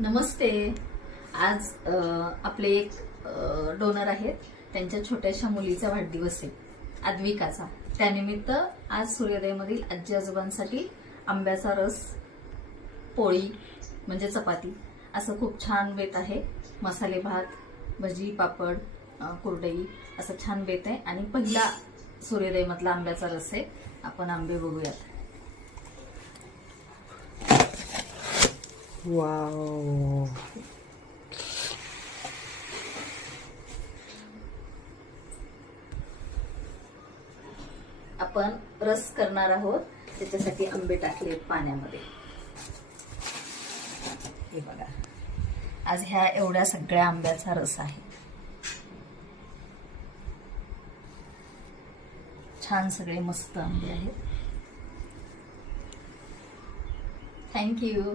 नमस्ते. आज आपले एक डोनर आहेत. त्यांच्या छोट्याशा मुलीचा वाढदिवस आहे, आद्विकाचा. त्यानिमित्त आज सूर्योदयमधील आजी आजोबांसाठी आंब्याचा रस, पोळी म्हणजे चपाती असं खूप छान बेत आहे. मसाले भात, भजी, पापड, कुरडई असं छान बेत आहे. आणि पहिला सूर्योदयमधला आंब्याचा रस आहे. आपण आंबे बघूयात. वाव, आपण रस करणार आहोत, त्याच्यासाठी आंबे टाकले पाण्यामध्ये. हे बघा, आज ह्या एवढ्या सगळ्या आंब्याचा रस आहे. छान सगळे मस्त आंबे आहेत. थँक्यू.